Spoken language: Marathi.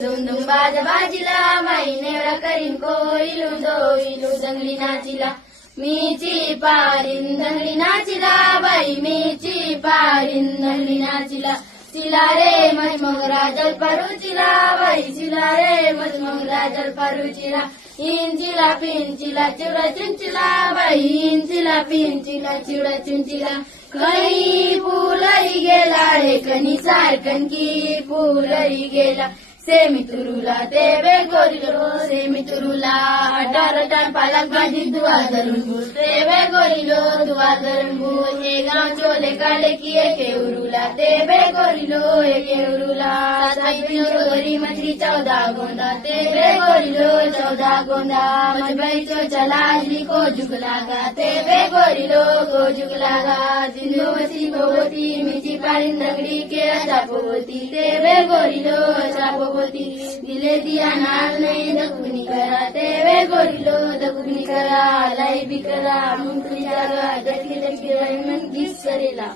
दुमदुम बाजा बाजिला बाई नेवरा करीन कोइलू दोइलू दंगली नाचिला मीची पारीन दंगली नाचिला बाई मीची पारीन दंगली नाचिला चिला रे मजमोगरा जल परुचिला बाई चिला रे मजमोगरा जल परुचिला इंचिला पिंचिला चिवड़ा चुंचिला बाई इंचिला पिंचिला चिवड़ा चुंचिला कहीं फुलरी गेला रे कनी सारकन की फुलरी गेला सेमी तुरुला तेबे गोरिलो सेमी तुरुला अटार पालक भाजी दुआ धरून भूल तेबे गोरिलो दुआ धरून भूल हे गाव चोले काढे की एके उरुला तेबे गोरिलो एके उरुला साई मछली 14 गोंदा तेबे गोरिलो 14 गोंदा मजबाई चो चलाजली को जुगलागा तेबे गोरिलो को जुगलागा जिंदो मछली भगवती मिची पारी दंगड़ी के चापोती तेबे गोरिलो चापो दिले दिया नाल नहीं दकुनी करा तेवे गोरिलो दकुनी करा लाई भी करा मुंगली जागा दकी दकी मन गीत करेला।